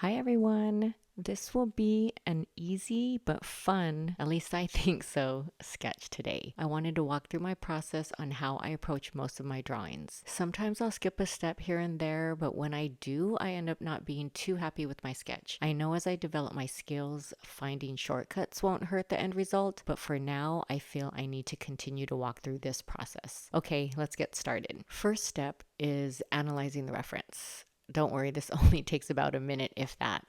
Hi everyone! This will be an easy but fun, at least I think so, sketch today. I wanted to walk through my process on how I approach most of my drawings. Sometimes I'll skip a step here and there, but when I do, I end up not being too happy with my sketch. I know as I develop my skills, finding shortcuts won't hurt the end result, but for now, I feel I need to continue to walk through this process. Okay, let's get started. First step is analyzing the reference. Don't worry, this only takes about a minute, if that.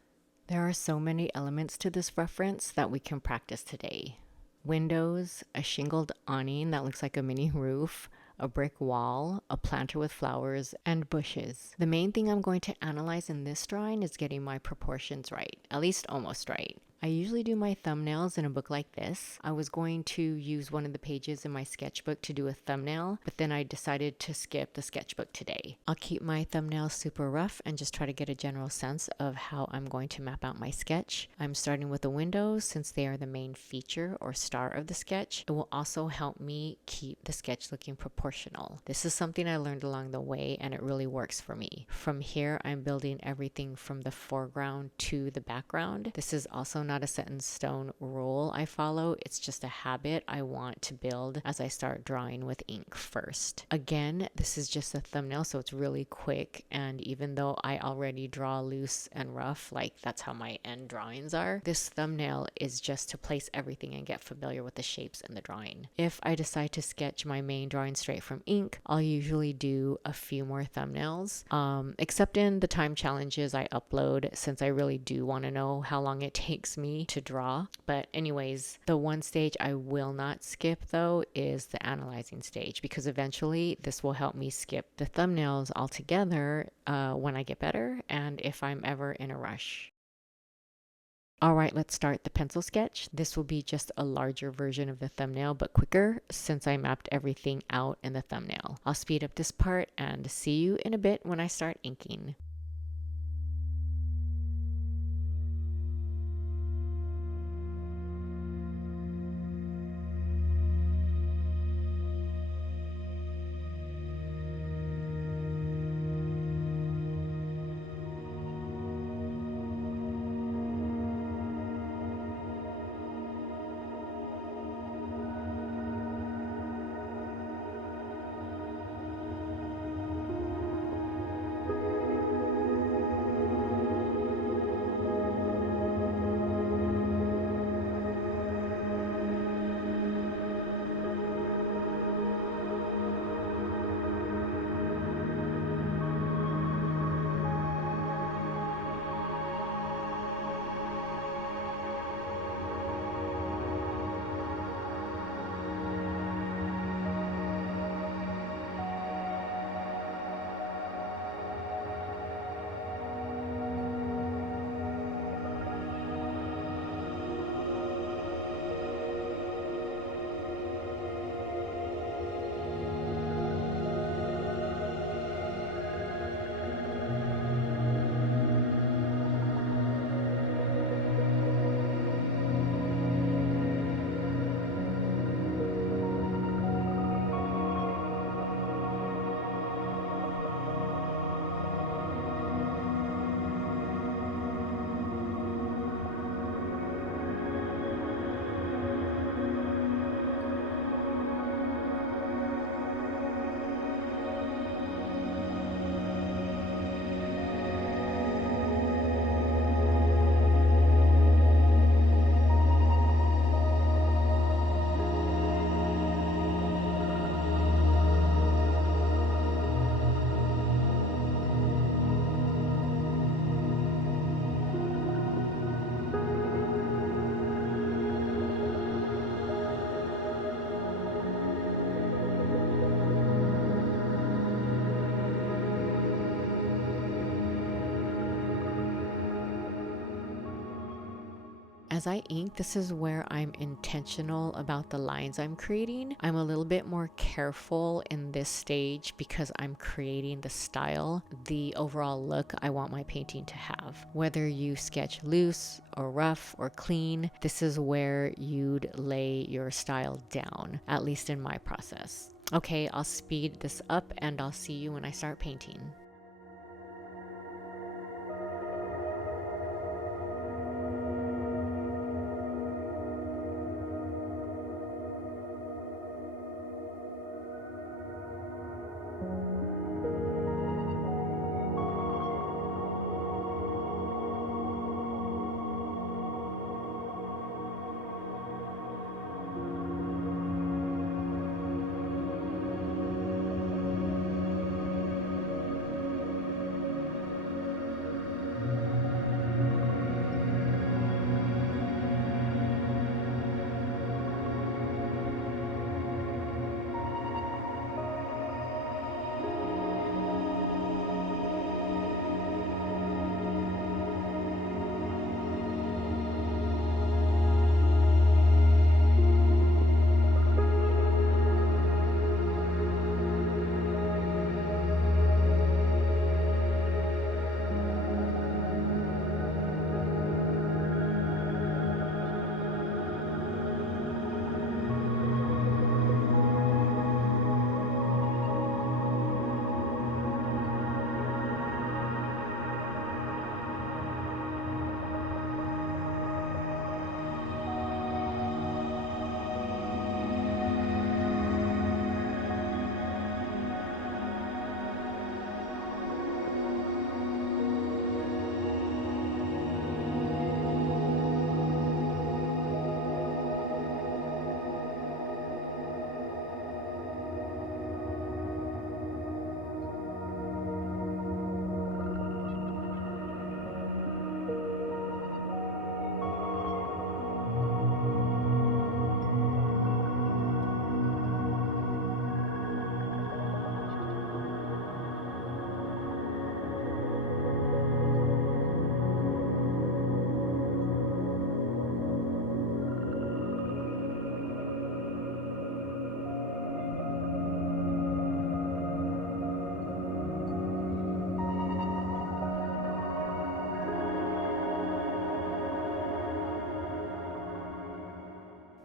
There are so many elements to this reference that we can practice today. Windows, a shingled awning that looks like a mini roof, a brick wall, a planter with flowers, and bushes. The main thing I'm going to analyze in this drawing is getting my proportions right, at least almost right. I usually do my thumbnails in a book like this. I was going to use one of the pages in my sketchbook to do a thumbnail, but then I decided to skip the sketchbook today. I'll keep my thumbnails super rough and just try to get a general sense of how I'm going to map out my sketch. I'm starting with the windows since they are the main feature or star of the sketch. It will also help me keep the sketch looking proportional. This is something I learned along the way and it really works for me. From here, I'm building everything from the foreground to the background. This is also not a set in stone rule I follow. It's just a habit I want to build as I start drawing with ink first. Again, this is just a thumbnail, so it's really quick. And even though I already draw loose and rough, like that's how my end drawings are, this thumbnail is just to place everything and get familiar with the shapes in the drawing. If I decide to sketch my main drawing straight from ink, I'll usually do a few more thumbnails, except in the time challenges I upload, since I really do want to know how long it takes me to draw. But anyways, the one stage I will not skip though is the analyzing stage, because eventually this will help me skip the thumbnails altogether when I get better and if I'm ever in a rush. All right, let's start the pencil sketch. This will be just a larger version of the thumbnail, but quicker since I mapped everything out in the thumbnail. I'll speed up this part and see you in a bit when I start inking. As I ink, this is where I'm intentional about the lines I'm creating. I'm a little bit more careful in this stage because I'm creating the style, the overall look I want my painting to have. Whether you sketch loose or rough or clean, this is where you'd lay your style down, at least in my process. Okay, I'll speed this up and I'll see you when I start painting.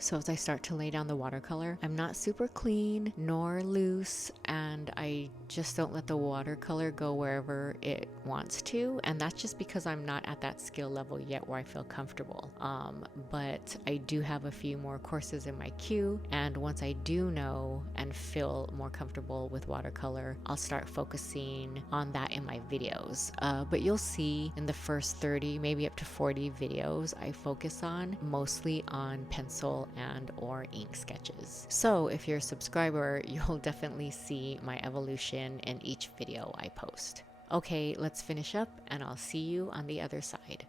So as I start to lay down the watercolor, I'm not super clean nor loose, and I just don't let the watercolor go wherever it wants to. And that's just because I'm not at that skill level yet where I feel comfortable. But I do have a few more courses in my queue, and once I do know and feel more comfortable with watercolor, I'll start focusing on that in my videos. But you'll see in the first 30, maybe up to 40 videos, I focus on mostly on pencil and or ink sketches. So if you're a subscriber, you'll definitely see my evolution in each video I post. Okay, let's finish up and I'll see you on the other side.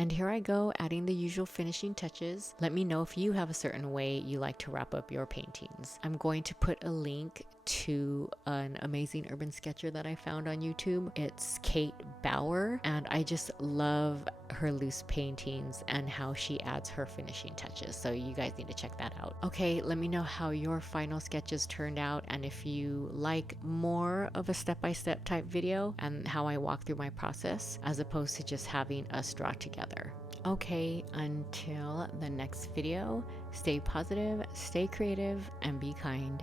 And here I go, adding the usual finishing touches. Let me know if you have a certain way you like to wrap up your paintings. I'm going to put a link to an amazing urban sketcher that I found on YouTube. It's Kate Bauer, and I just love her loose paintings and how she adds her finishing touches. So you guys need to check that out. Okay, let me know how your final sketches turned out, and if you like more of a step-by-step type video and how I walk through my process as opposed to just having us draw together. Okay, until the next video, stay positive, stay creative, and be kind.